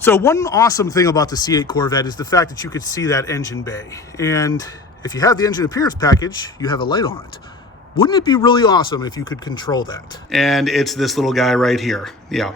So one awesome thing about the C8 Corvette is the fact that you could see that engine bay. And if you have the engine appearance package, you have a light on it. Wouldn't it be really awesome if you could control that? And it's this little guy right here. Yeah,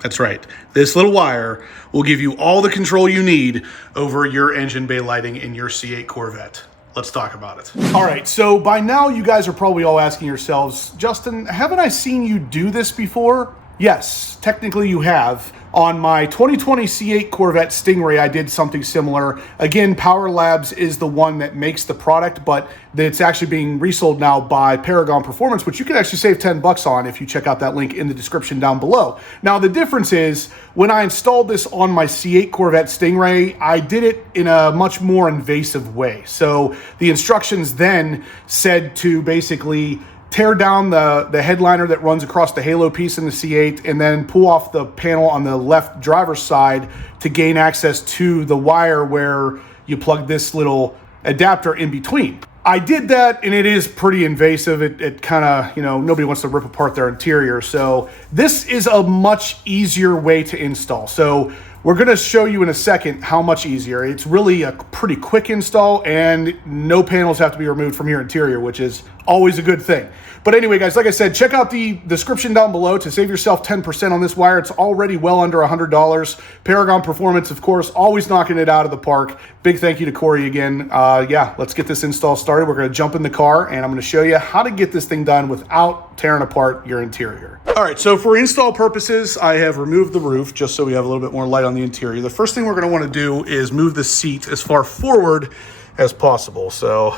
that's right. This little wire will give you all the control you need over your engine bay lighting in your C8 Corvette. Let's talk about it. All right, so by now you guys are probably all asking yourselves, Justin, haven't I seen you do this before? Yes, technically you have. On my 2020 C8 Corvette Stingray, I did something similar. Again, Power Labs is the one that makes the product, but it's actually being resold now by Paragon Performance, which you can actually save 10 bucks on if you check out that link in the description down below. Now, the difference is when I installed this on my C8 Corvette Stingray, I did it in a much more invasive way. So the instructions then said to basically tear down the headliner that runs across the halo piece in the C8 and then pull off the panel on the left driver's side to gain access to the wire where you plug this little adapter in between. I did that and it is pretty invasive. It kind of, you know, nobody wants to rip apart their interior. So this is a much easier way to install. So we're going to show you in a second how much easier. It's really a pretty quick install and no panels have to be removed from your interior, which is always a good thing. But anyway, guys, like I said, check out the description down below to save yourself 10% on this wire. It's already well under $100. Paragon Performance, of course, always knocking it out of the park. Big thank you to Corey again. Yeah, let's get this install started. We're going to jump in the car and I'm going to show you how to get this thing done without tearing apart your interior. All right, so for install purposes, I have removed the roof just so we have a little bit more light on the interior. The first thing we're going to want to do is move the seat as far forward as possible. So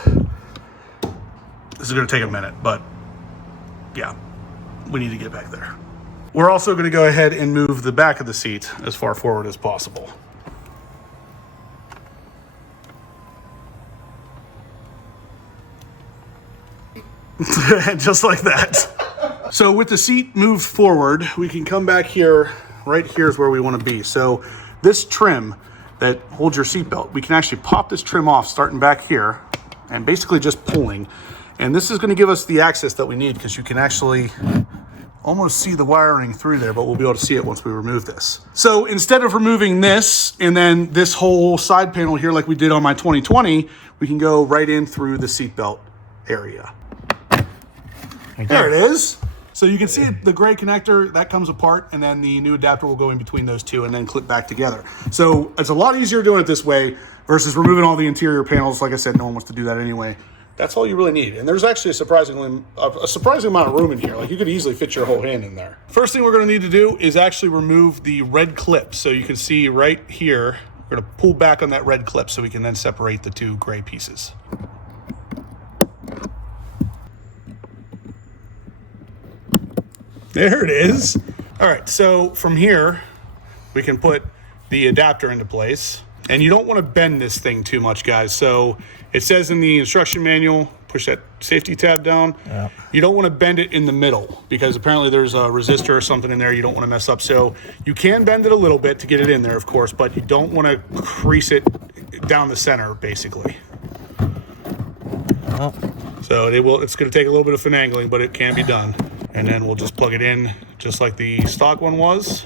this is going to take a minute, but yeah, we need to get back there. We're also going to go ahead and move the back of the seat as far forward as possible. Just like that. So with the seat moved forward, we can come back here. Right here is where we want to be. So this trim that holds your seatbelt, we can actually pop this trim off starting back here and basically just pulling. And this is going to give us the access that we need because you can actually almost see the wiring through there, but we'll be able to see it once we remove this. So instead of removing this and then this whole side panel here like we did on my 2020, we can go right in through the seatbelt area. There it is. So you can see the gray connector, that comes apart, and then the new adapter will go in between those two and then clip back together. So it's a lot easier doing it this way versus removing all the interior panels. Like I said, no one wants to do that anyway. That's all you really need. And there's actually a surprising amount of room in here. Like you could easily fit your whole hand in there. First thing we're gonna need to do is actually remove the red clip. So you can see right here, we're gonna pull back on that red clip so we can then separate the two gray pieces. There it is. All right, so from here, we can put the adapter into place. And you don't want to bend this thing too much, guys. So it says in the instruction manual, push that safety tab down. Yeah. You don't want to bend it in the middle because apparently there's a resistor or something in there you don't want to mess up. So you can bend it a little bit to get it in there, of course, but you don't want to crease it down the center, basically. Oh. So it's going to take a little bit of finagling, but it can be done. And then we'll just plug it in just like the stock one was.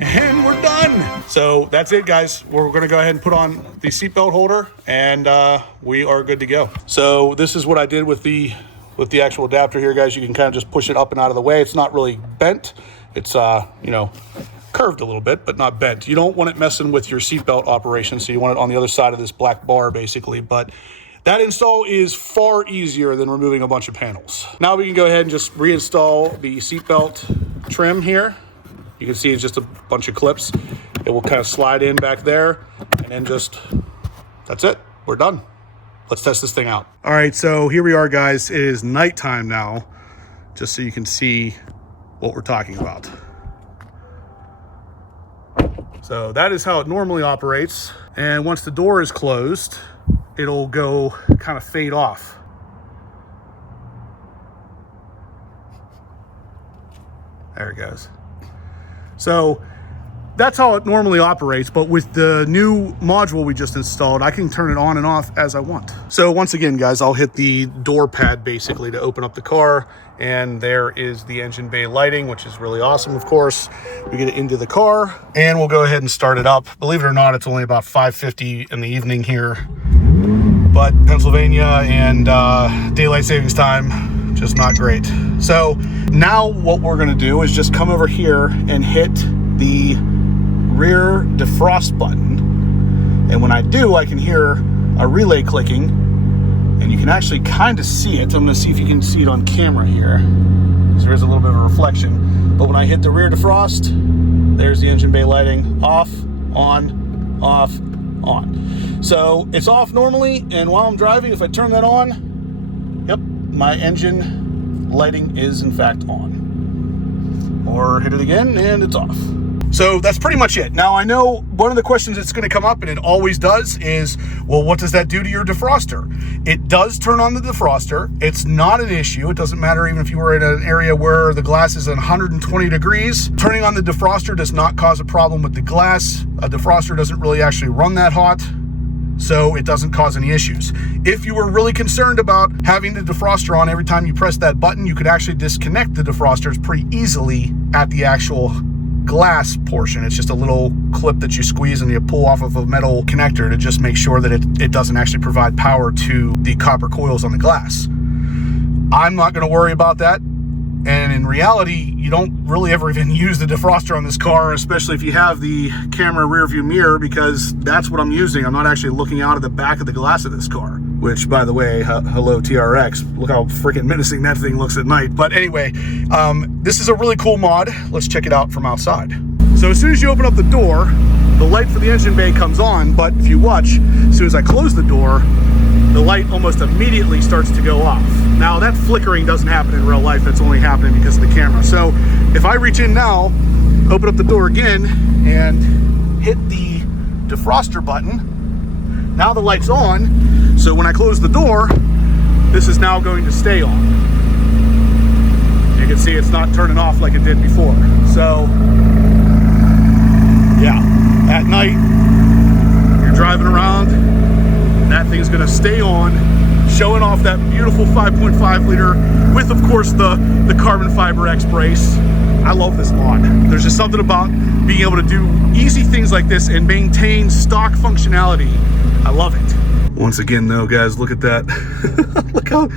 And we're done. So that's it, guys. We're going to go ahead and put on the seatbelt holder and we are good to go. So this is what I did with the actual adapter here, guys. You can kind of just push it up and out of the way. It's not really bent. It's, you know, curved a little bit, but not bent. You don't want it messing with your seatbelt operation. So you want it on the other side of this black bar, basically. But that install is far easier than removing a bunch of panels. Now we can go ahead and just reinstall the seatbelt trim here. You can see it's just a bunch of clips. It will kind of slide in back there and then just, that's it. We're done. Let's test this thing out. All right, so here we are, guys. It is nighttime now, just so you can see what we're talking about. So that is how it normally operates. And once the door is closed, it'll go kind of fade off. There it goes. So that's how it normally operates, but with the new module we just installed, I can turn it on and off as I want. So once again, guys, I'll hit the door pad basically to open up the car, and there is the engine bay lighting, which is really awesome, of course. We get it into the car, and we'll go ahead and start it up. Believe it or not, it's only about 5:50 in the evening here, but Pennsylvania and daylight savings time, just not great. So now what we're gonna do is just come over here and hit the rear defrost button, and when I do, I can hear a relay clicking, and you can actually kind of see it. I'm going to see if you can see it on camera here, because there is a little bit of a reflection. But when I hit the rear defrost, there's the engine bay lighting, off, on, off, on. So it's off normally, and while I'm driving, if I turn that on, yep, my engine lighting is in fact on. Or hit it again, and it's off. So that's pretty much it. Now, I know one of the questions that's going to come up, and it always does, is, well, what does that do to your defroster? It does turn on the defroster. It's not an issue. It doesn't matter even if you were in an area where the glass is 120 degrees. Turning on the defroster does not cause a problem with the glass. A defroster doesn't really actually run that hot, so it doesn't cause any issues. If you were really concerned about having the defroster on every time you press that button, you could actually disconnect the defrosters pretty easily at the actual glass portion. It's just a little clip that you squeeze and you pull off of a metal connector to just make sure that it doesn't actually provide power to the copper coils on the glass. I'm not going to worry about that, and in reality, you don't really ever even use the defroster on this car, especially if you have the camera rear view mirror, because that's what I'm using. I'm not actually looking out of the back of the glass of this car, which, by the way, hello TRX, look how freaking menacing that thing looks at night. But anyway, this is a really cool mod. Let's check it out from outside. So as soon as you open up the door, the light for the engine bay comes on, but if you watch, as soon as I close the door, the light almost immediately starts to go off. Now, that flickering doesn't happen in real life. That's only happening because of the camera. So if I reach in now, open up the door again, and hit the defroster button, now the light's on. So when I close the door, this is now going to stay on. You can see it's not turning off like it did before. So, yeah, at night, you're driving around, that thing's gonna stay on, showing off that beautiful 5.5 liter with, of course, the carbon fiber X brace. I love this mod. There's just something about being able to do easy things like this and maintain stock functionality. I love it. Once again, though, guys, look at that. Look how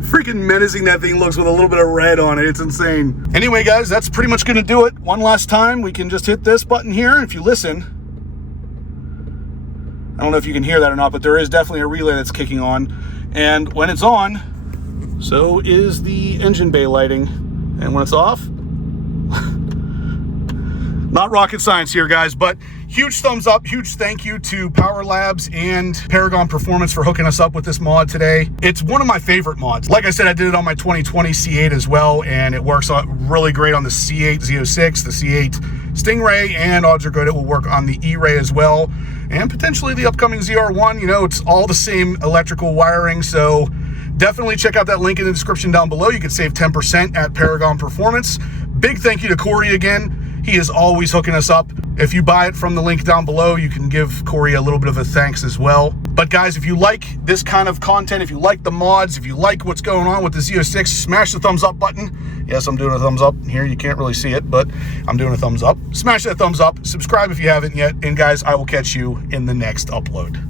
freaking menacing that thing looks with a little bit of red on it. It's insane. Anyway, guys, that's pretty much gonna do it. One last time, we can just hit this button here. If you listen, I don't know if you can hear that or not, but there is definitely a relay that's kicking on. And when it's on, so is the engine bay lighting. And when it's off, not rocket science here, guys, but huge thumbs up, huge thank you to Power Labs and Paragon Performance for hooking us up with this mod today. It's one of my favorite mods. Like I said, I did it on my 2020 C8 as well, and it works really great on the C8 Z06, the C8 Stingray, and odds are good it will work on the E-Ray as well, and potentially the upcoming ZR1. You know, it's all the same electrical wiring, so definitely check out that link in the description down below. You can save 10% at Paragon Performance. Big thank you to Corey again. He is always hooking us up. If you buy it from the link down below, you can give Corey a little bit of a thanks as well. But guys, if you like this kind of content, if you like the mods, if you like what's going on with the Z06, smash the thumbs up button. Yes, I'm doing a thumbs up here. You can't really see it, but I'm doing a thumbs up. Smash that thumbs up. Subscribe if you haven't yet. And guys, I will catch you in the next upload.